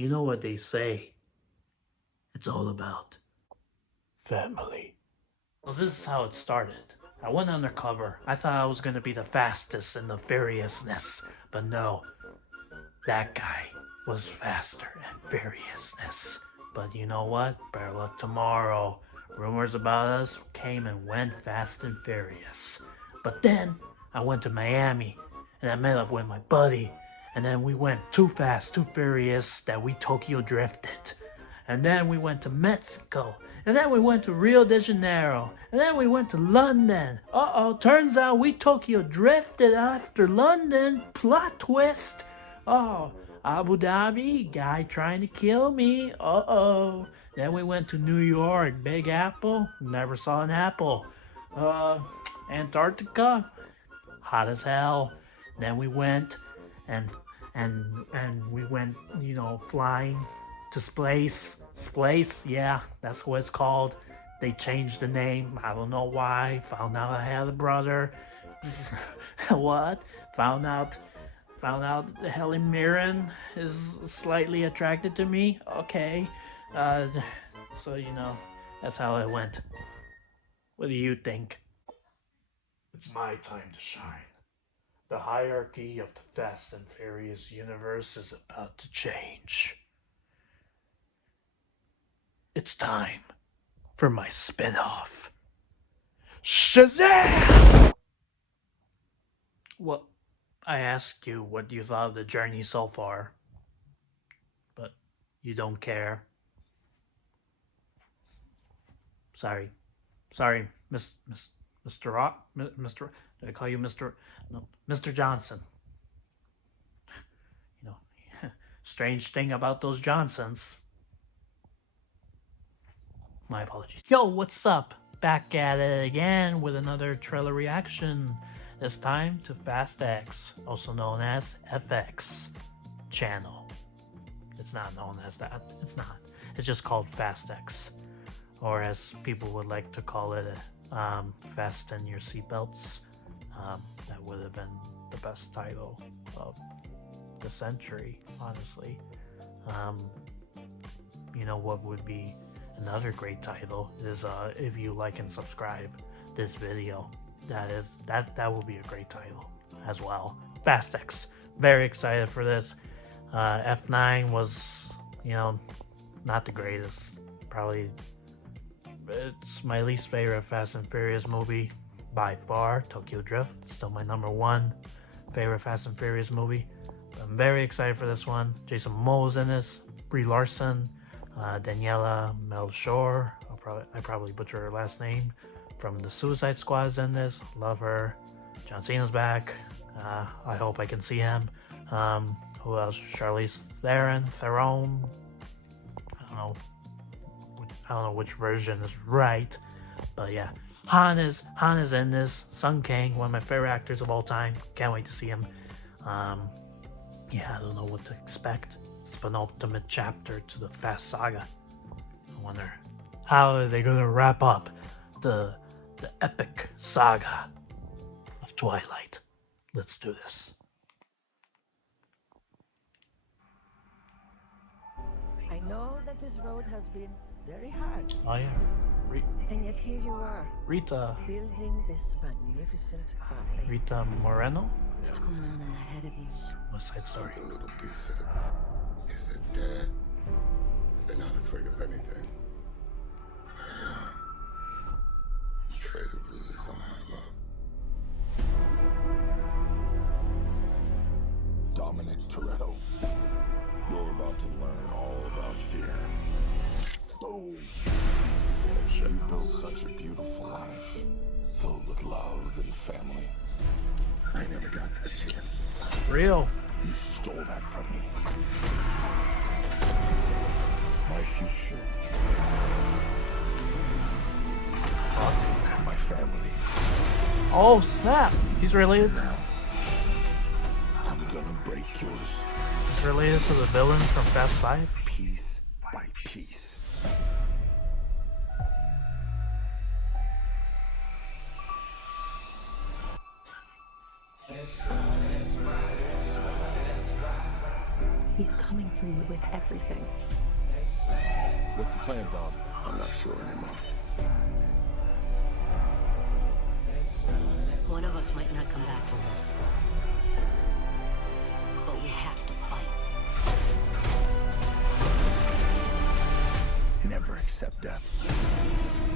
You know what they say. It's all about family. Well, this is how it started. I went undercover. I thought I was gonna be the fastest in the furiousness, but no. That guy was faster and furiousness. But you know what? Better luck tomorrow. Rumors about us came and went fast and furious. But then I went to Miami and I met up with my buddy. And then we went too fast, too furious that we Tokyo drifted. And then we went to Mexico. And then we went to Rio de Janeiro. And then we went to London. Uh-oh, turns out we Tokyo drifted after London. Plot twist. Oh, Abu Dhabi, guy trying to kill me. Uh-oh. Then we went to New York, Big Apple, never saw an apple. Antarctica, hot as hell. Then we went and we went, flying to space. Space, yeah, that's what it's called. They changed the name. I don't know why. Found out I had a brother. What? Found out Helen Mirren is slightly attracted to me. Okay. So that's how it went. What do you think? It's my time to shine. The hierarchy of the Fast and Furious universe is about to change. It's time for my spin-off. Shazam! Well, I asked you what you thought of the journey so far, but you don't care. Sorry, Mr. Rock, Mr. Did I call you Mr. No, Mr. Johnson. Strange thing about those Johnsons. My apologies. Yo, what's up? Back at it again with another trailer reaction. This time to Fast X, also known as FX channel. It's not known as that. It's not. It's just called Fast X, or as people would like to call it, Fasten Your Seatbelts. That would have been the best title of the century, honestly. You know what would be another great title is if you like and subscribe this video. That will be a great title as well. Fast X. Very excited for this. F9 was, not the greatest. Probably it's my least favorite Fast and Furious movie by far. Tokyo Drift, still my number one favorite Fast and Furious movie. But I'm very excited for this one. Jason Momoa's in this. Brie Larson, Daniela Melchior. I probably butcher her last name. From the Suicide Squad is in this. Love her. John Cena's back. I hope I can see him. Who else? Charlize Theron. I don't know which version is right, but yeah. Han is in this. Sung Kang, one of my favorite actors of all time. Can't wait to see him. Yeah, I don't know what to expect. It's the penultimate chapter to the Fast Saga. I wonder how are they gonna wrap up the epic saga of Twilight. Let's do this. I know that this road has been very hard, Oh yeah, and yet here you are, Rita building this magnificent family. Rita Moreno. What's going on in the head of you? West Side Story. The little bee said, he said, Dad, they're not afraid of anything. I'm afraid of losing someone I love. Dominic Toretto, you're about to learn all about fear. Boom! You built such a beautiful life, filled with love and family. I never got that chance. Real. You stole that from me. My future. My family. Oh snap! He's related. Now, I'm gonna break yours He's related to the villain from Fast 5. piece by piece. He's coming for you with everything. What's the plan, Dom? I'm not sure anymore. One of us might not come back from this. But we have to fight. Never accept death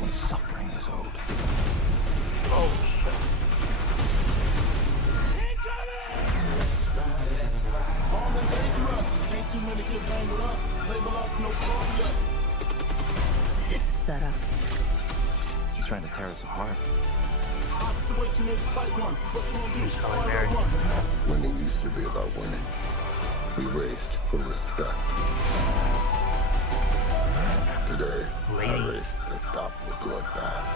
when suffering is owed. Oh shit. Armed and dangerous. Ain't too many get bang with us. Label us notorious. It's a setup. He's trying to tear us apart. Our situation is tight one. What's gonna do? He's coming there. Winning used to be about winning. We raced for respect. Today, I Ladies. raced to stop the bloodbath.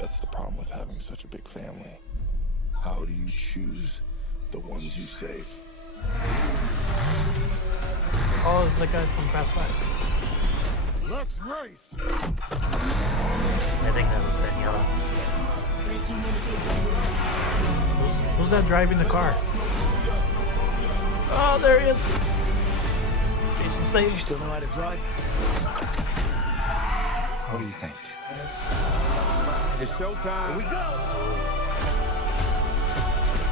That's the problem with having such a big family. How do you choose the ones you save? Oh, it's the guy from Fast 5. Let's race! I think that was Daniela. Who's that driving the car? Oh, there he is. Jason Statham. You still know how to drive? What do you think? It's showtime. Here we go!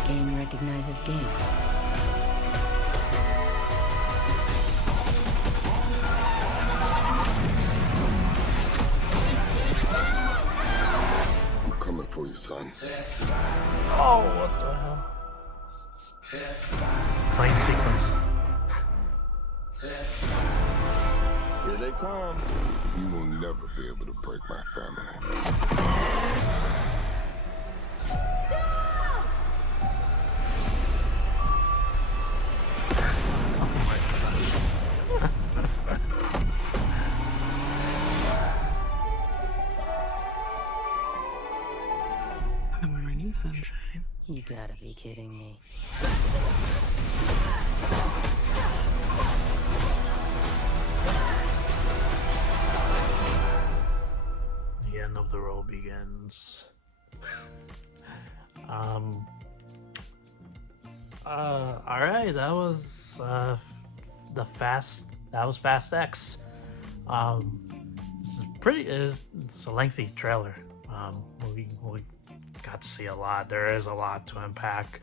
Game recognizes game. I'm coming for you, son. Oh, what the hell? Plane sequence. Here they come. You will never be able to break my family. Good morning, sunshine. You gotta be kidding me. The end of the road begins. Alright, that was Fast X. It's a lengthy trailer. We got to see a lot. There is a lot to unpack.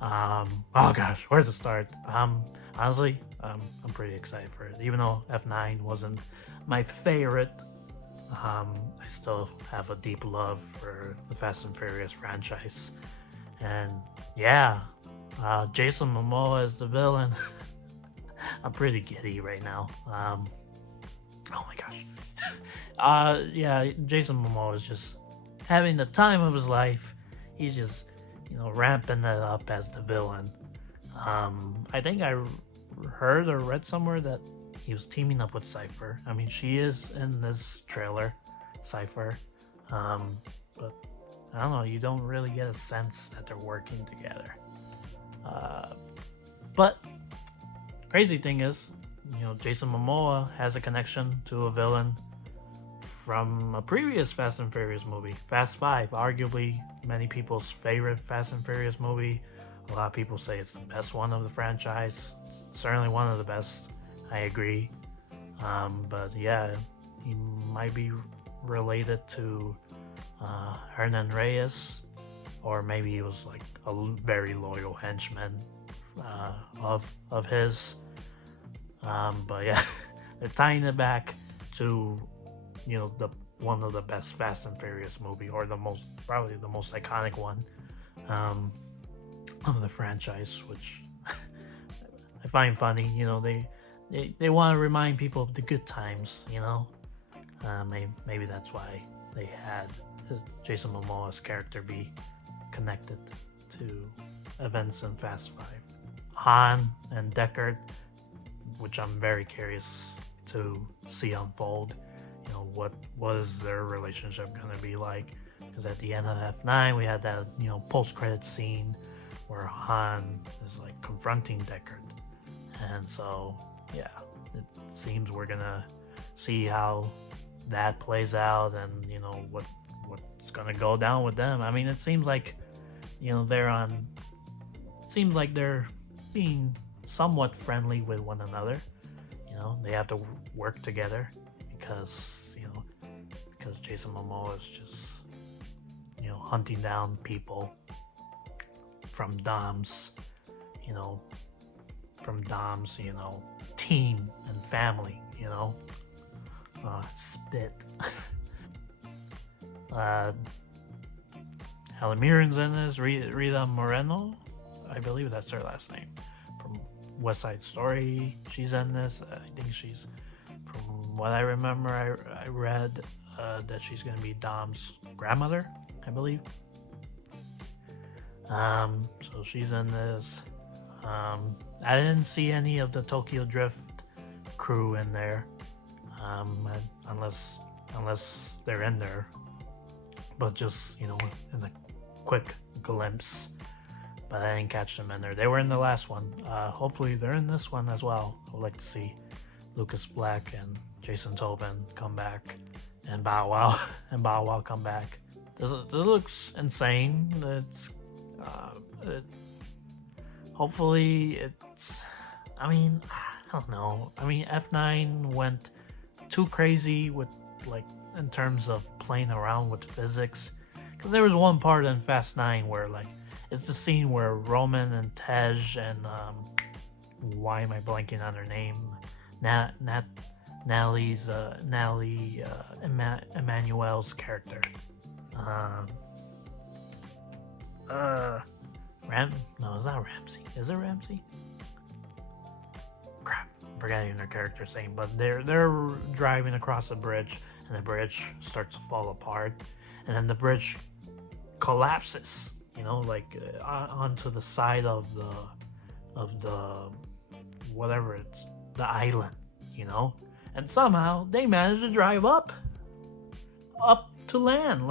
Oh gosh, where to start? Honestly, I'm pretty excited for it. Even though F9 wasn't my favorite, I still have a deep love for the Fast and Furious franchise. And yeah, Jason Momoa is the villain. I'm pretty giddy right now. Oh my gosh. Yeah, Jason Momoa is just having the time of his life. He's just, ramping it up as the villain. I think I heard or read somewhere that he was teaming up with Cypher. I mean, she is in this trailer, Cypher. But I don't know, you don't really get a sense that they're working together. But crazy thing is, Jason Momoa has a connection to a villain from a previous Fast and Furious movie, Fast 5, arguably many people's favorite Fast and Furious movie. A lot of people say it's the best one of the franchise, certainly one of the best. I agree. But yeah, he might be related to Hernan Reyes, or maybe he was like a very loyal henchman of his. But yeah, they're tying it back to the one of the best Fast and Furious movie, or probably the most iconic one of the franchise, which I find funny. They want to remind people of the good times. Maybe that's why they had Jason Momoa's character be connected to events in Fast 5. Han and Deckard, which I'm very curious to see unfold. What was their relationship going to be like? Because at the end of F9, we had that post-credit scene where Han is like confronting Deckard, and so yeah, it seems we're gonna see how that plays out, and what's gonna go down with them. I mean, it seems like they're being somewhat friendly with one another. You know, they have to work together because, because Jason Momoa is just, hunting down people from Dom's, team and family, spit. Helen Mirren's in this, Rita Moreno, I believe that's her last name, from West Side Story. She's in this. I think she's, from what I remember, I read that she's going to be Dom's grandmother, I believe. So she's in this. I didn't see any of the Tokyo Drift crew in there, unless they're in there, but just, in a quick glimpse. But I didn't catch them in there. They were in the last one. Hopefully they're in this one as well. I would like to see Lucas Black and Jason Tobin come back, and Bow Wow come back. This looks insane. Hopefully it's, I don't know. F9 went too crazy with, in terms of playing around with physics. Because there was one part in Fast 9 where, it's the scene where Roman and Tej and, why am I blanking on her name? Natalie Emmanuel's character. No, it's not Ramsey. Is it Ramsey? Crap, I'm forgetting their character's name. But they're driving across a bridge, and the bridge starts to fall apart, and then the bridge collapses. Onto the side of the whatever it's, the island. And somehow they managed to drive up to land.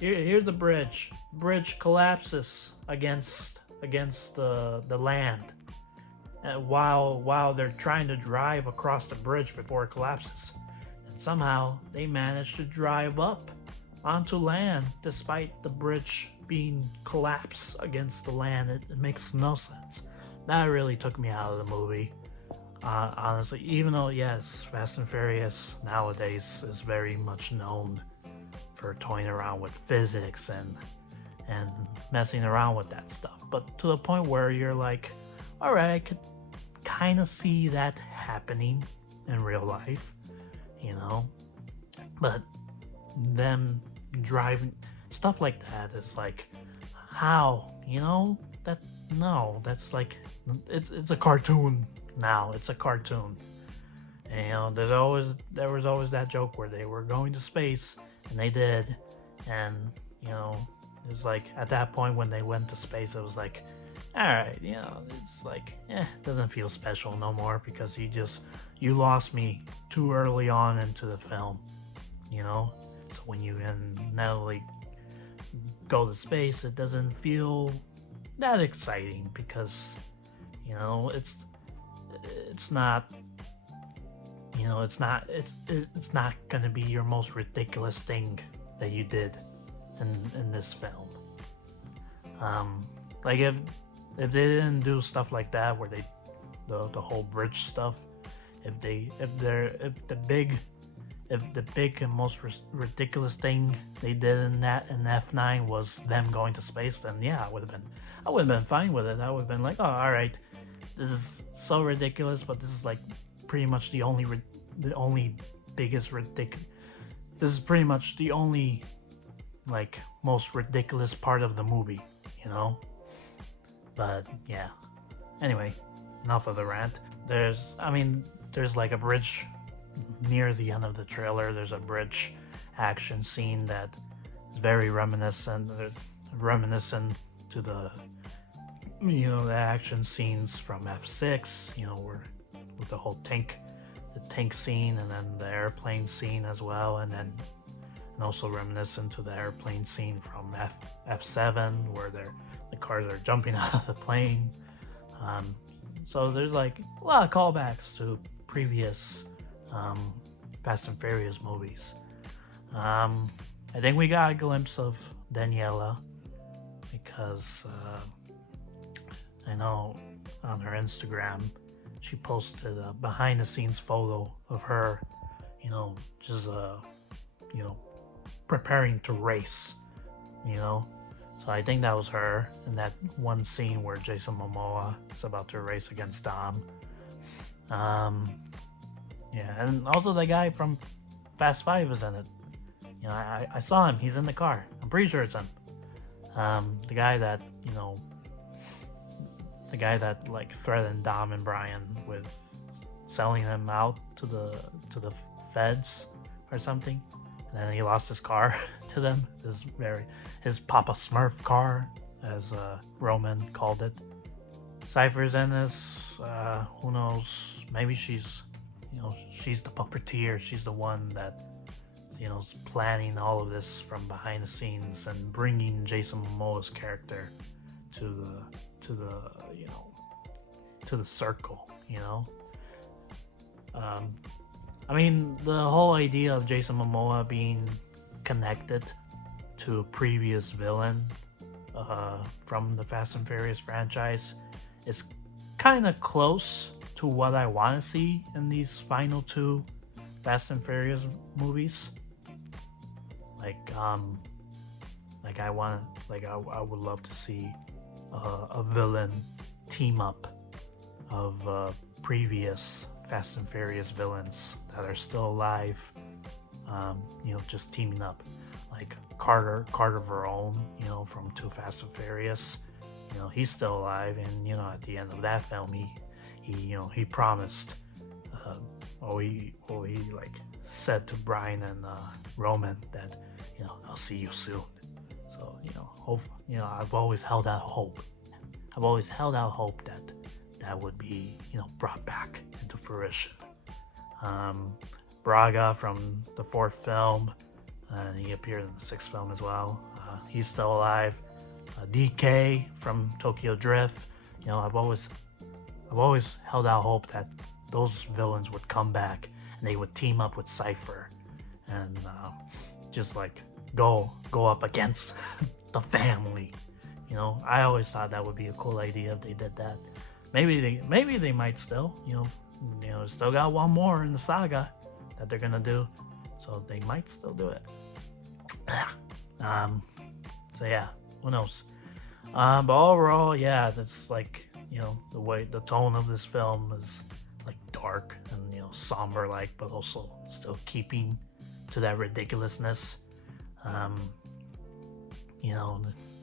Here's the bridge. Bridge collapses against the land, while they're trying to drive across the bridge before it collapses. And somehow they managed to drive up onto land despite the bridge being collapsed against the land. It makes no sense. That really took me out of the movie. Honestly, even though, yes, Fast and Furious nowadays is very much known for toying around with physics and messing around with that stuff, but to the point where you're like, alright, I could kind of see that happening in real life, but them driving stuff like that is how, that's it's a cartoon now. It's a cartoon. And there was always that joke where they were going to space, and they did, and it was at that point when they went to space, it was alright, it's doesn't feel special no more, because you lost me too early on into the film, so when you inevitably go to space, it doesn't feel that exciting, because it's not gonna be your most ridiculous thing that you did in this film. If they didn't do stuff like that, where the whole bridge stuff, if the big and most ridiculous thing they did in F9 was them going to space, then yeah, I would have been fine with it. I would have been oh, all right, this is so ridiculous, but this is pretty much the only biggest ridiculous. This is pretty much the only most ridiculous part of the movie, But yeah. Anyway, enough of the rant. There's a bridge near the end of the trailer. There's a bridge action scene that is very reminiscent to the the action scenes from F6, where with the whole tank scene, and then the airplane scene as well, and also reminiscent to the airplane scene from F7, where the cars are jumping out of the plane. So there's a lot of callbacks to previous Fast and Furious movies. I think we got a glimpse of Daniela, because I know on her Instagram. She posted a behind-the-scenes photo of her, just preparing to race, So I think that was her in that one scene where Jason Momoa is about to race against Dom. Yeah, and also the guy from Fast 5 is in it. I saw him. He's in the car. I'm pretty sure it's him. The guy that like threatened Dom and Brian with selling him out to the feds or something, and then he lost his car to them. His Papa Smurf car, as Roman called it. Cypher's in this. Who knows? Maybe she's the puppeteer. She's the one that is planning all of this from behind the scenes and bringing Jason Momoa's character to the circle. I mean, the whole idea of Jason Momoa being connected to a previous villain from the Fast and Furious franchise is kind of close to what I want to see in these final 2 Fast and Furious movies. I would love to see a villain team up of previous Fast and Furious villains that are still alive, just teaming up, like Carter Verone, from 2 Fast and Furious. He's still alive, and at the end of that film, he promised, he said to Brian and Roman that I'll see you soon. So I've always held out hope. I've always held out hope that would be brought back into fruition. Braga from the 4th film, and he appeared in the 6th film as well. He's still alive. DK from Tokyo Drift. I've always held out hope that those villains would come back and they would team up with Cypher and just like go up against the family. I always thought that would be a cool idea if they did that. Maybe they might still. Still got one more in the saga that they're gonna do, so they might still do it. So yeah, who knows? But overall, yeah, that's like the way the tone of this film is like dark and somber, like, but also still keeping to that ridiculousness.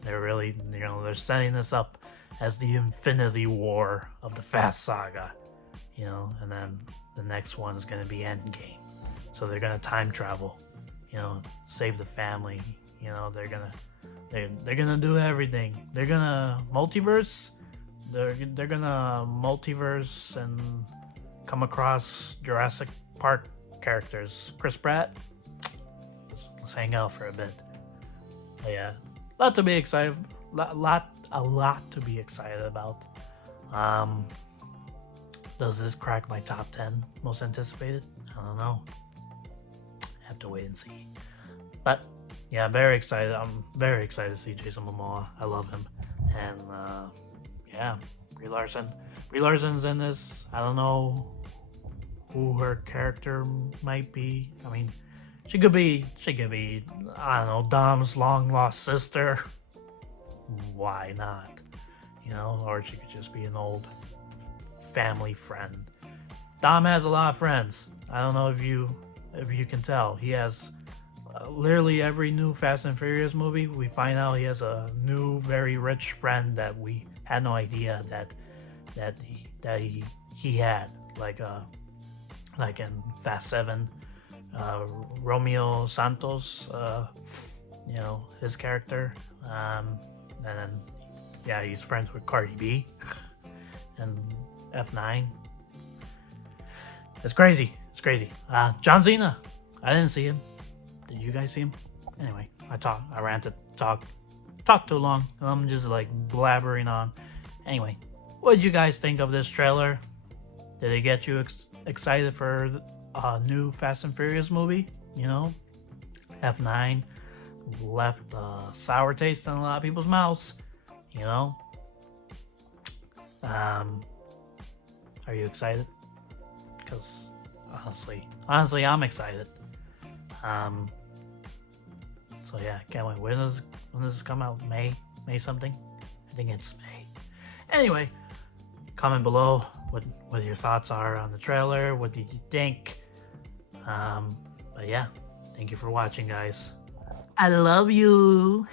They're really they're setting this up as the Infinity War of the Fast Saga, and then the next one is gonna be Endgame. So they're gonna time travel, save the family. They're gonna do everything. They're gonna multiverse. They're gonna multiverse and come across Jurassic Park characters. Chris Pratt. Let's hang out for a bit. But yeah, a lot to be excited. A lot to be excited about. Does this crack my top 10 most anticipated? I don't know. Have to wait and see. But yeah, very excited. I'm very excited to see Jason Momoa. I love him. And yeah, Brie Larson. Brie Larson's in this. I don't know who her character might be. I mean, she could be, I don't know, Dom's long lost sister. Why not? Or she could just be an old family friend. Dom has a lot of friends. I don't know if you can tell. He has literally every new Fast and Furious movie. We find out he has a new, very rich friend that we had no idea that he had. Like in Fast 7, Romeo Santos. His character. And then, yeah, he's friends with Cardi B and F9. It's crazy. John Cena. I didn't see him. Did you guys see him? Anyway, I ranted, talk too long. I'm just like blabbering on. Anyway, what did you guys think of this trailer? Did it get you excited for a new Fast and Furious movie? F9 left a sour taste in a lot of people's mouths. Are you excited? Because honestly, I'm excited. So yeah, can't wait. When does this come out? May something? I think it's May. Anyway, comment below what your thoughts are on the trailer. What did you think? But yeah, thank you for watching, guys. I love you.